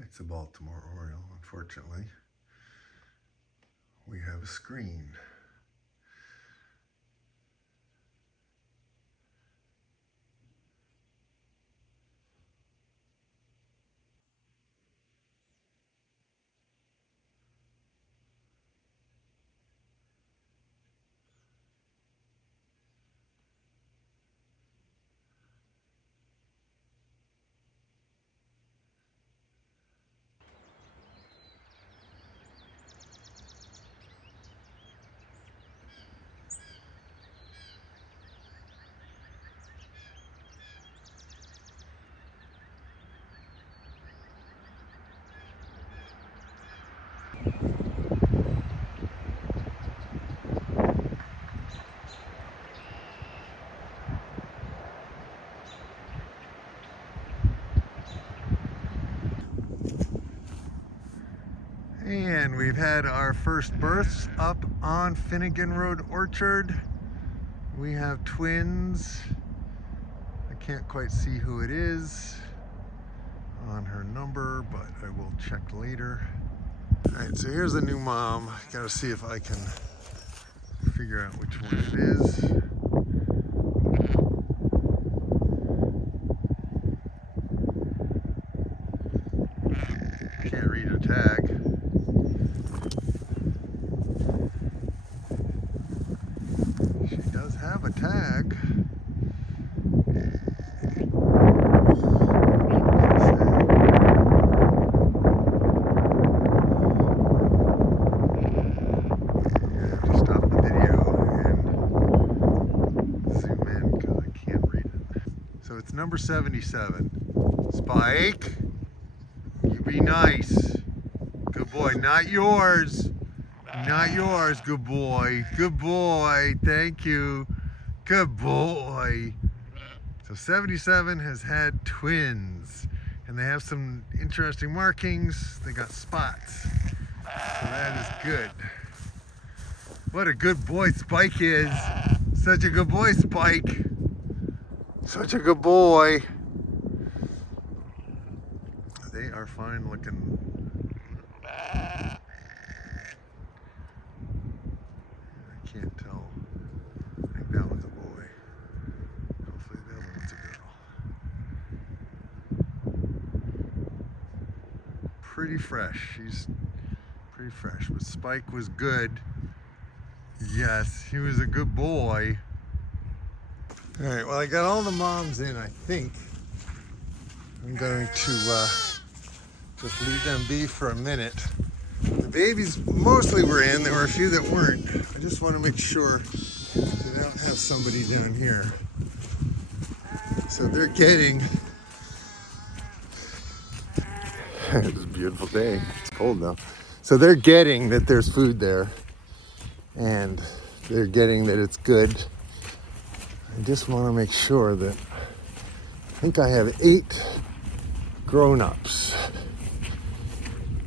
It's a Baltimore Oriole, unfortunately. We have a screen. And we've had our first births up on Finnegan Road Orchard. We have twins. I can't quite see who it is on her number, but I will check later. All right, so here's the new mom. Gotta see if I can figure out which one it is. Can't read her tag. She does have a tag. It's number 77. Spike, you be nice. Good boy, not yours. Not yours, good boy. Good boy, thank you. Good boy. So 77 has had twins, and they have some interesting markings. They got spots, so that is good. What a good boy Spike is. Such a good boy, Spike. Such a good boy. They are fine looking. I can't tell. I think that one's a boy. Hopefully the other one's a girl. Pretty fresh. She's pretty fresh. But Spike was good. Yes, he was a good boy. All right, well, I got all the moms in, I think. I'm going to just leave them be for a minute. The babies mostly were in. There were a few that weren't. I just want to make sure that I don't have somebody down here. So they're getting... It's a beautiful day. It's cold though. So they're getting that there's food there. And they're getting that it's good. I just want to make sure that I think I have 8 grown-ups,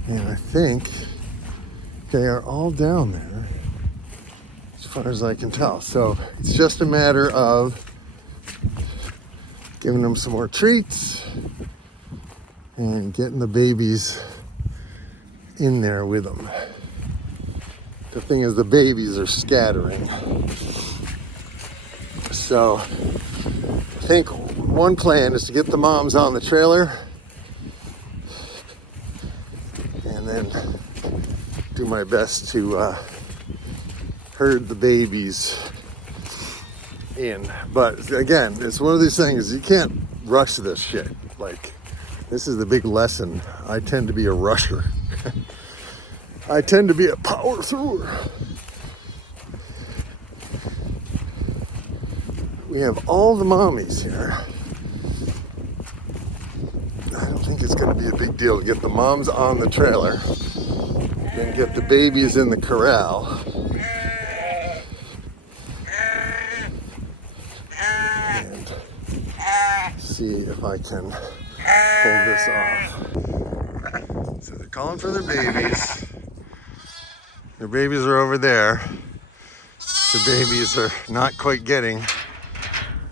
and I think they are all down there as far as I can tell. So it's just a matter of giving them some more treats and getting the babies in there with them. The thing is, the babies are scattering. So I think one plan is to get the moms on the trailer and then do my best to herd the babies in. But again, it's one of these things, you can't rush this shit. Like, this is the big lesson. I tend to be a rusher. I tend to be a power thrower. We have all the mommies here. I don't think it's going to be a big deal to get the moms on the trailer, then get the babies in the corral, and see if I can pull this off. So they're calling for their babies. Their babies are over there. The babies are not quite getting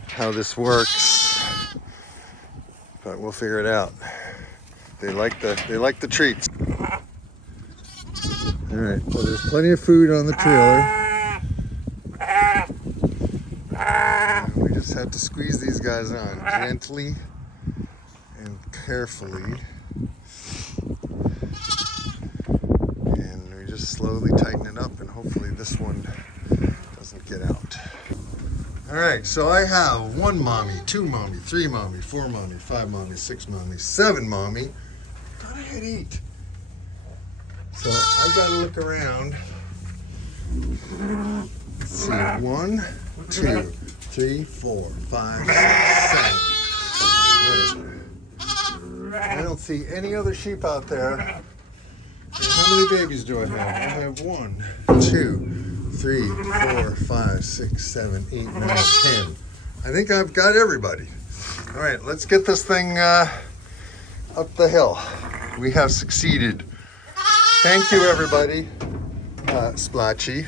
how this works, but we'll figure it out. They like the treats. All right, well, there's plenty of food on the trailer. We just have to squeeze these guys on gently and carefully. And we just slowly tighten it up, and hopefully this one doesn't get out. All right, so I have 1 mommy, 2 mommy, 3 mommy, 4 mommy, 5 mommy, 6 mommy, 7 mommy. I thought I had 8. So I gotta look around. Let's see, 1, 2, 3, 4, 5, 6, 7. I don't see any other sheep out there. How many babies do I have? I have 1, 2, 3, 4, 5, 6, 7, 8, 9, 10. I think I've got everybody. All right, let's get this thing up the hill. We have succeeded. Thank you, everybody. Splotchy.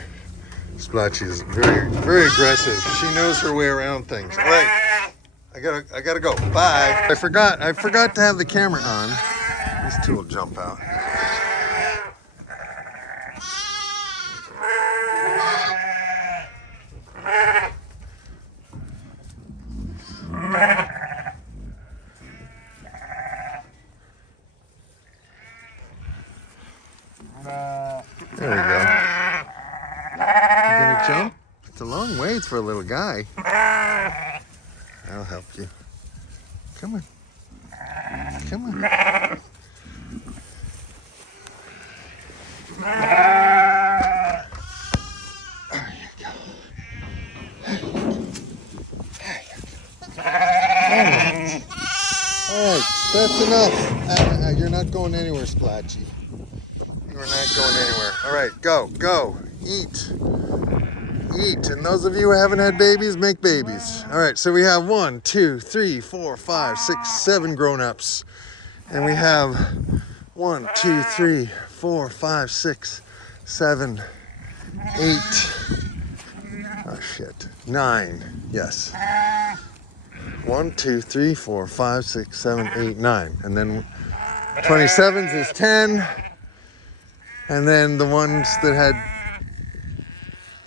Splotchy is very, very aggressive. She knows her way around things. All right, I gotta go. Bye. I forgot to have the camera on. These two will jump out. There we go. You gonna jump? It's a long ways for a little guy. I'll help you. Come on. Come on. There you go. All right, that's enough. You're not going anywhere, Splotchy. We're not going anywhere. All right, go, eat. And those of you who haven't had babies, make babies. All right, so we have 1, 2, 3, 4, 5, 6, 7 grown-ups. And we have 1, 2, 3, 4, 5, 6, 7, 8. Oh, shit. 9, yes. 1, 2, 3, 4, 5, 6, 7, 8, 9. And then 27s is 10. And then the ones that had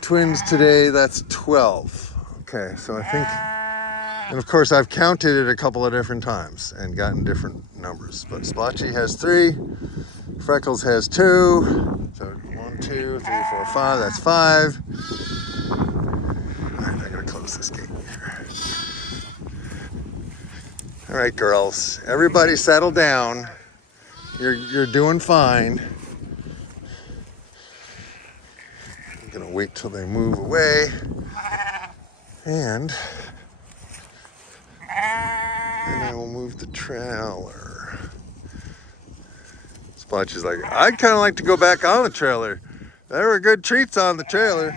twins today, that's 12. Okay, so I think, and of course I've counted it a couple of different times and gotten different numbers. But Splotchy has 3, Freckles has 2. So 1, 2, 3, 4, 5, that's 5. All right, I gotta close this gate here. All right, girls, everybody settle down. You're doing fine. Gonna wait till they move away, and then I will move the trailer. Splotchy's like, I'd kind of like to go back on the trailer. There were good treats on the trailer.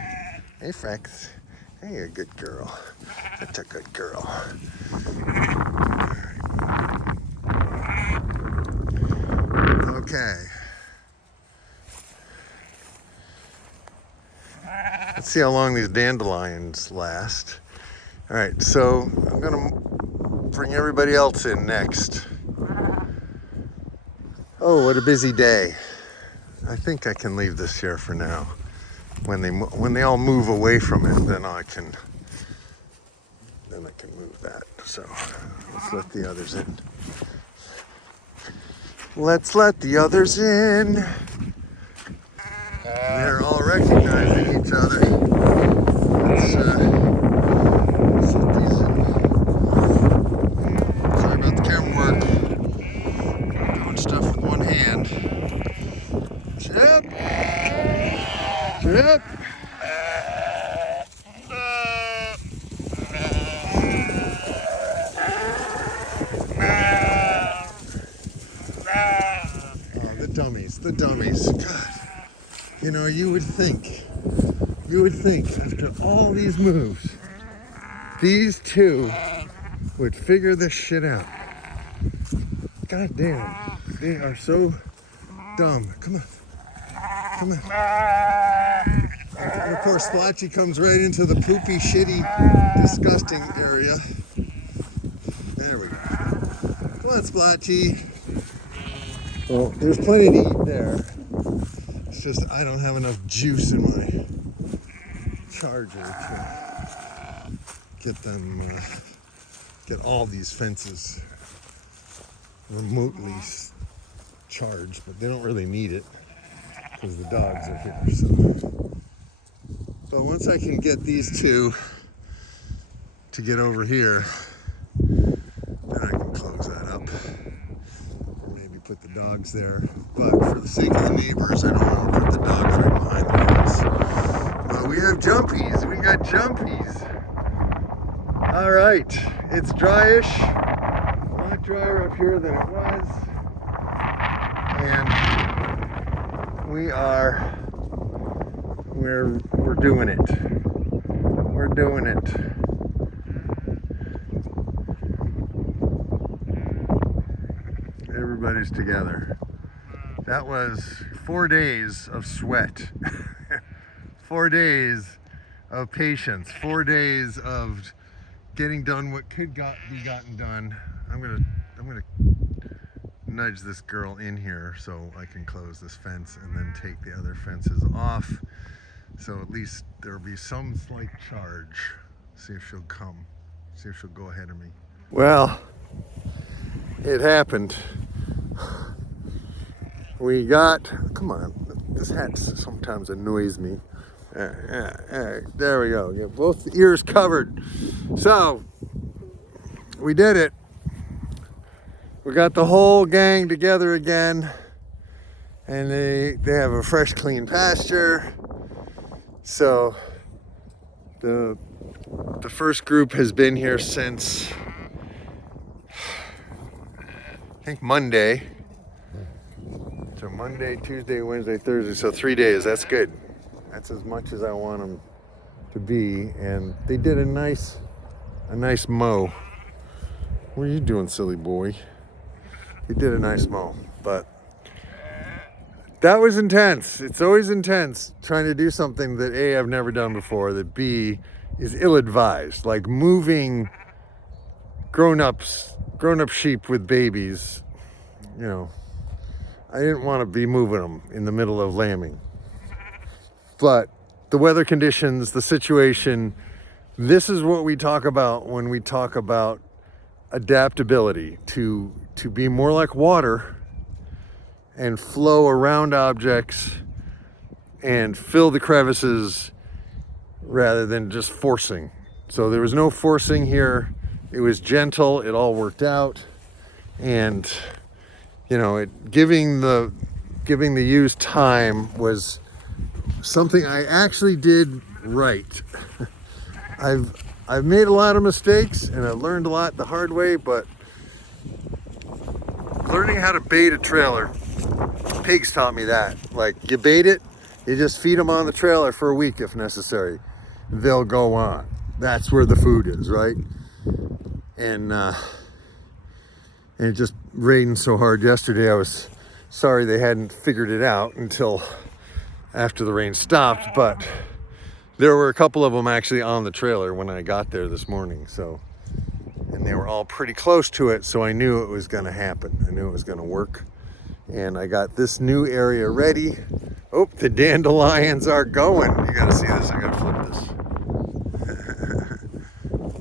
Hey, Frex. Hey, you're a good girl. That's a good girl. Okay. Let's see how long these dandelions last. All right, so I'm gonna bring everybody else in next. Oh, what a busy day. I think I can leave this here for now. When they all move away from it, then I can move that. So let's let the others in. Let's let the others in. They're all recognizing each other. Let's set these in. Sorry about the camera work. Doing stuff with one hand. Chip! Chip! Oh, the dummies. God. You know, you would think after all these moves, these two would figure this shit out. God damn, they are so dumb. Come on. And of course, Splotchy comes right into the poopy, shitty, disgusting area. There we go. Come on, Splotchy. Well, there's plenty to eat there. It's just I don't have enough juice in my charger to get all these fences remotely charged, but they don't really need it because the dogs are here. So, but once I can get these two to get over here, then I can close that up. Or maybe put the dogs there. But for the sake of the neighbors, I don't want to put the dogs right behind the house. But we have jumpies. We got jumpies. All right, it's dryish. A lot drier up here than it was. And we're doing it. We're doing it. Everybody's together. That was 4 days of sweat. 4 days of patience. 4 days of getting done what could be gotten done. I'm gonna nudge this girl in here so I can close this fence and then take the other fences off. So at least there'll be some slight charge. See if she'll come. See if she'll go ahead of me. Well, it happened. Come on, this hat sometimes annoys me. There we go. Get both ears covered. So, we did it. We got the whole gang together again. And they have a fresh, clean pasture. So, the first group has been here since, I think, Monday. So Monday, Tuesday, Wednesday, Thursday. So 3 days. That's good. That's as much as I want them to be. And they did a nice mow. What are you doing, silly boy? They did a nice mow. But that was intense. It's always intense trying to do something that A, I've never done before, that B, is ill-advised. Like moving grown-up sheep with babies, you know. I didn't want to be moving them in the middle of lambing. But the weather conditions, the situation, this is what we talk about when we talk about adaptability, to be more like water and flow around objects and fill the crevices rather than just forcing. So there was no forcing here. It was gentle. It all worked out. And you know, giving the ewes time was something I actually did right. I've made a lot of mistakes and I learned a lot the hard way, but learning how to bait a trailer, pigs taught me that. Like, you bait it, you just feed them on the trailer for a week if necessary. They'll go on. That's where the food is, right? And it just rained so hard yesterday, I was sorry they hadn't figured it out until after the rain stopped, but there were a couple of them actually on the trailer when I got there this morning, so, and they were all pretty close to it, so I knew it was gonna happen. I knew it was gonna work. And I got this new area ready. Oh, the dandelions are going. You gotta see this, I gotta flip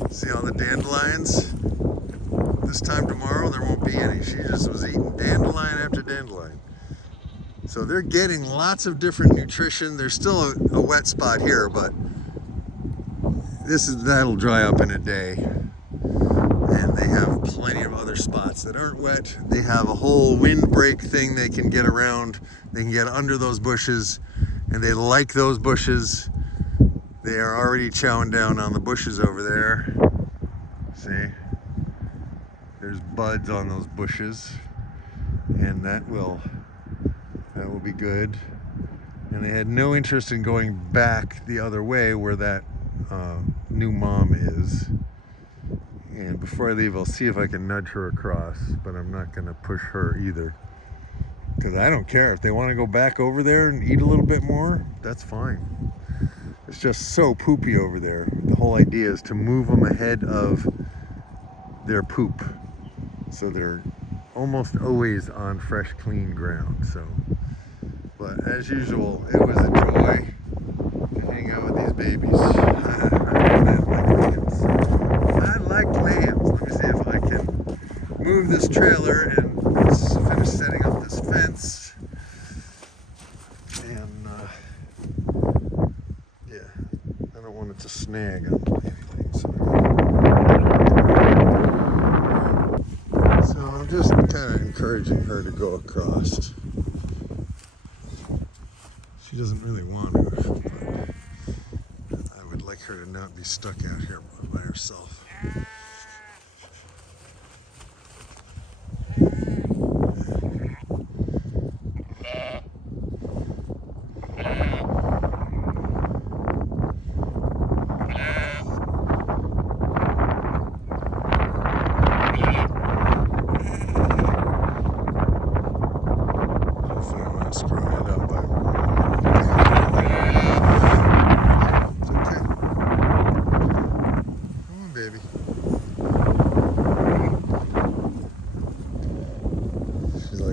this. See all the dandelions? This time tomorrow, there won't be any. She just was eating dandelion after dandelion. So they're getting lots of different nutrition. There's still a wet spot here, but that'll dry up in a day. And they have plenty of other spots that aren't wet. They have a whole windbreak thing they can get around. They can get under those bushes, and they like those bushes. They are already chowing down on the bushes over there. See? There's buds on those bushes, and that will be good. And they had no interest in going back the other way where that new mom is. And before I leave, I'll see if I can nudge her across, but I'm not going to push her either, because I don't care. If they want to go back over there and eat a little bit more, that's fine. It's just so poopy over there. The whole idea is to move them ahead of their poop, so they're almost always on fresh, clean ground. So, but as usual, it was a joy to hang out with these babies. I like lambs. Let me see if I can move this trailer and finish setting up this fence. And yeah, I don't want it to snag on anything. So I'm just kind of encouraging her to go across. She doesn't really want to, but I would like her to not be stuck out here by herself.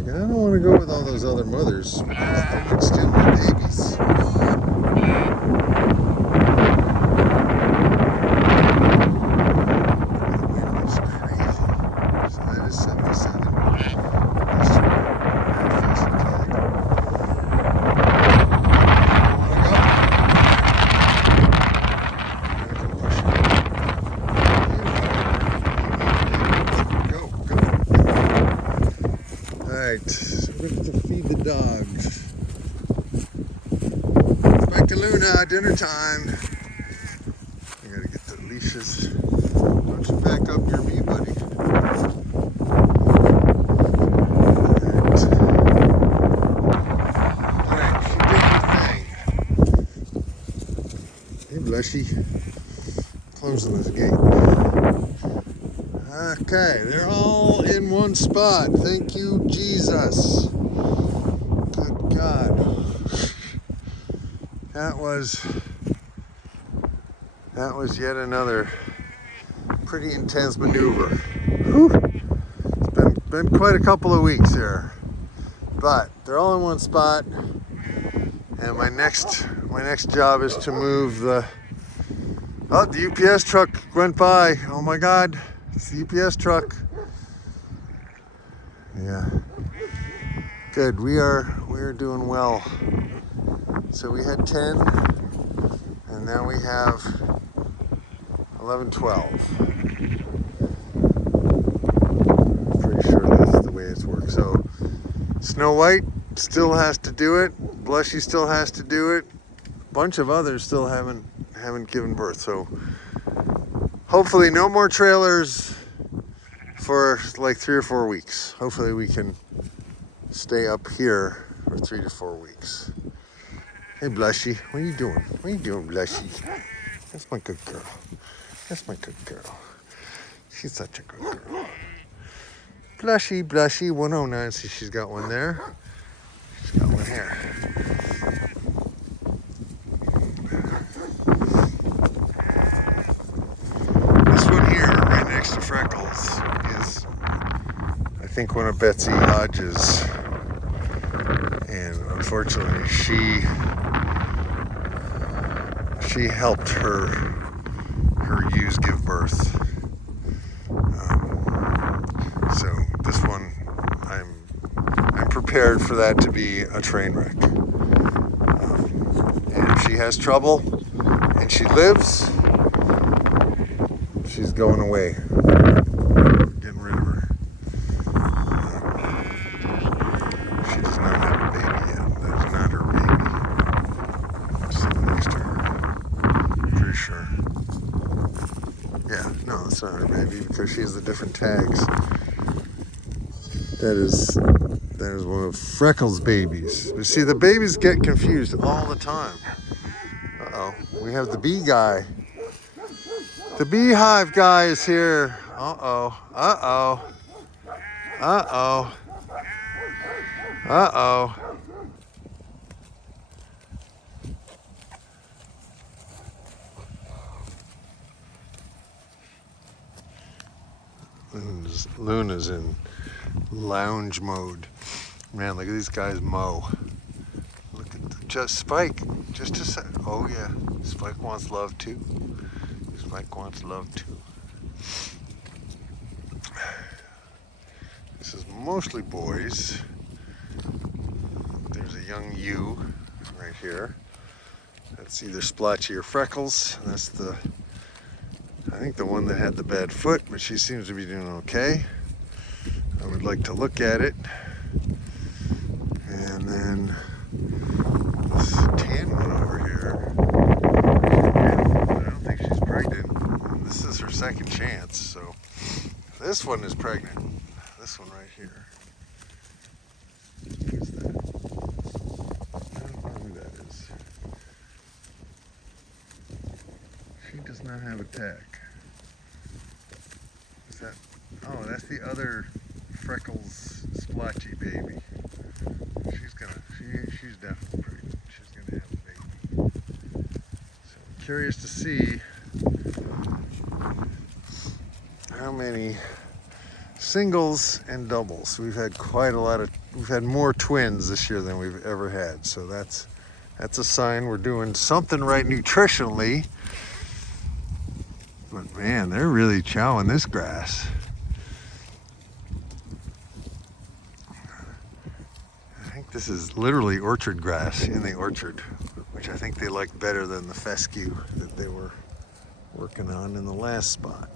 I don't want to go with all those other mothers because they would steal my babies. The wind is crazy. So that is 77. Alright, so we're going to feed the dogs. It's back to Luna, dinner time. I gotta get the leashes. Don't you back up near me, buddy. Alright, she did her thing. Hey, Blushy. Closing this gate. Okay, they're all in one spot. Thank you, Jesus. Good God. That was yet another pretty intense maneuver. Whew. It's been quite a couple of weeks here. But they're all in one spot. And my next job is to move the UPS truck went by. Oh my God. It's the UPS truck. Yeah. Good. We are doing well. So we had 10, and now we have 11, 12. Pretty sure that's the way it's worked. So Snow White still has to do it. Blushy still has to do it. A bunch of others still haven't given birth. So hopefully no more trailers for like 3 or 4 weeks. Hopefully we can stay up here for 3 to 4 weeks. Hey Blushy, what are you doing? What are you doing, Blushy? That's my good girl. That's my good girl. She's such a good girl. Blushy, Blushy, 109. See, she's got one there. She's got one here. This one here, right next to Freckles, is, I think, one of Betsy Hodges. And unfortunately, she helped her ewes give birth. So this one, I'm prepared for that to be a train wreck. And if she has trouble and she lives, she's going away. Getting rid of her. She does not have a baby yet. That is not her baby. Sitting next to her. Pretty sure. Yeah, no, it's not her baby because she has the different tags. That is one of Freckles' babies. But see, the babies get confused all the time. Uh-oh, we have the bee guy. The beehive guy is here. Uh-oh, uh-oh, uh-oh, uh-oh. Luna's in lounge mode. Man, look at these guys mow. Look at just Spike. Just a sec. Oh yeah, Spike wants love too. Spike wants love too. This is mostly boys. There's a young ewe right here. That's either Splotchy or Freckles. That's I think the one that had the bad foot, but she seems to be doing okay. I would like to look at it. And then this tan one over here. I don't think she's pregnant. And this is her second chance, so this one is pregnant. This one right here. Who's that? I don't know who that is. She does not have a tag. Is that? Oh, that's the other Freckles Splotchy baby. She's definitely pregnant. She's gonna have a baby. So I'm curious to see how many singles and doubles. We've had we've had more twins this year than we've ever had. So that's a sign we're doing something right nutritionally. But man, they're really chowing this grass. I think this is literally orchard grass in the orchard, which I think they like better than the fescue that they were working on in the last spot.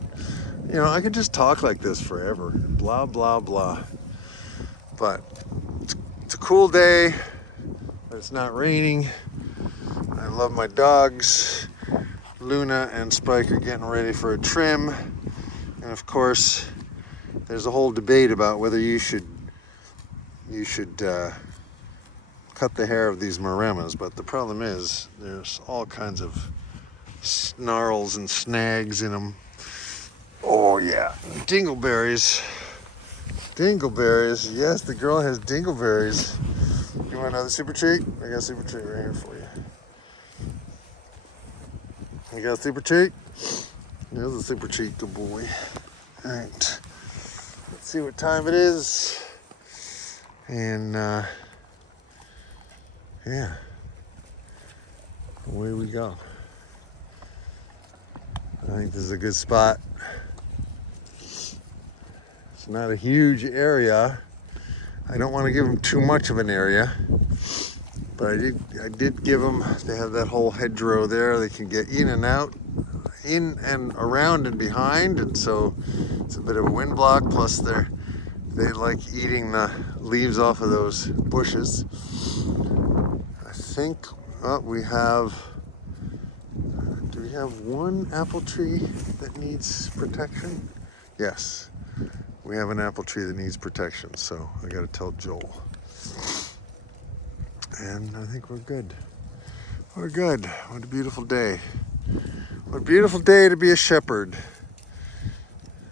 You know, I could just talk like this forever, blah, blah, blah. But it's a cool day, but it's not raining. I love my dogs. Luna and Spike are getting ready for a trim. And of course, there's a whole debate about whether you should cut the hair of these Maremas, but the problem is there's all kinds of snarls and snags in them. Oh yeah, dingleberries. Dingleberries, yes, the girl has dingleberries. You want another super treat? I got a super treat right here for you. You got a super treat? There's a super treat, good boy. All right, let's see what time it is. And yeah, away we go. I think this is a good spot. It's not a huge area. I don't want to give them too much of an area, but I did give them, they have that whole hedgerow there. They can get in and out, in and around and behind, and so it's a bit of a wind block, plus they like eating the leaves off of those bushes. I think we have, do we have one apple tree that needs protection? Yes, we have an apple tree that needs protection, so I gotta tell Joel. And I think we're good. We're good. What a beautiful day. What a beautiful day to be a shepherd.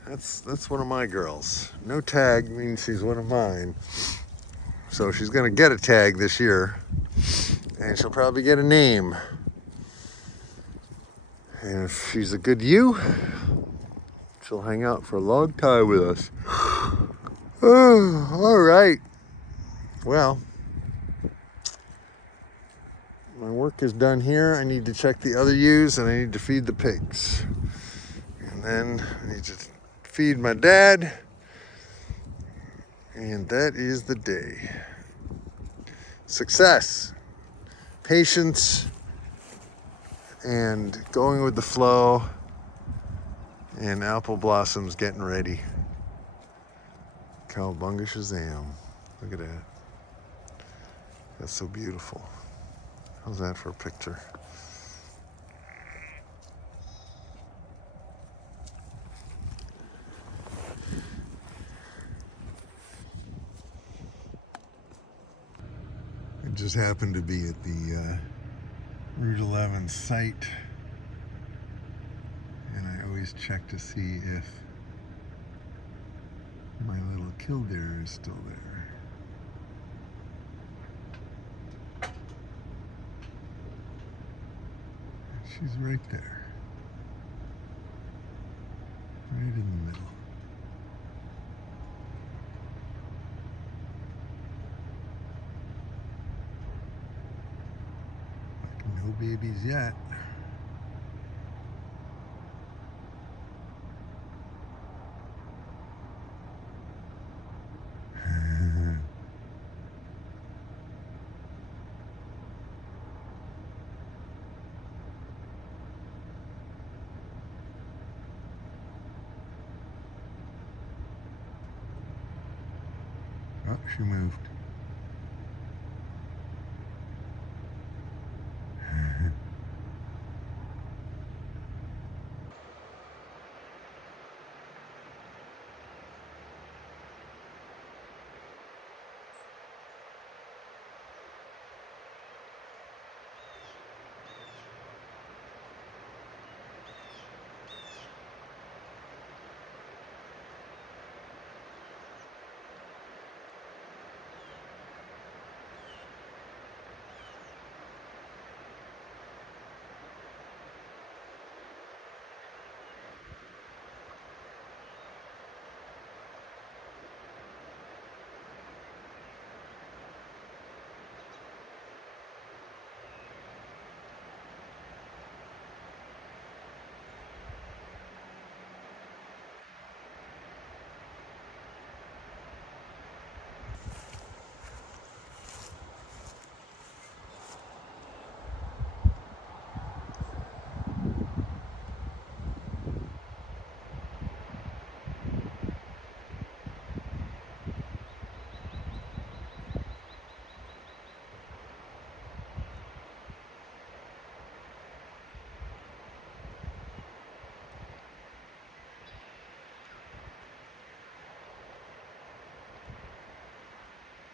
That's one of my girls. No tag means she's one of mine. So she's gonna get a tag this year, and she'll probably get a name. And if she's a good ewe, she'll hang out for a long time with us. Oh, all right. Well, my work is done here. I need to check the other ewes, and I need to feed the pigs. And then I need to feed my dad. And that is the day. Success, patience, and going with the flow, and apple blossoms getting ready. Cowabunga Shazam. Look at that. That's so beautiful. How's that for a picture? It just happened to be at the Route 11 site, and I always check to see if my little killdeer is still there. She's right there, right in the middle. No babies yet. Oh, she moved.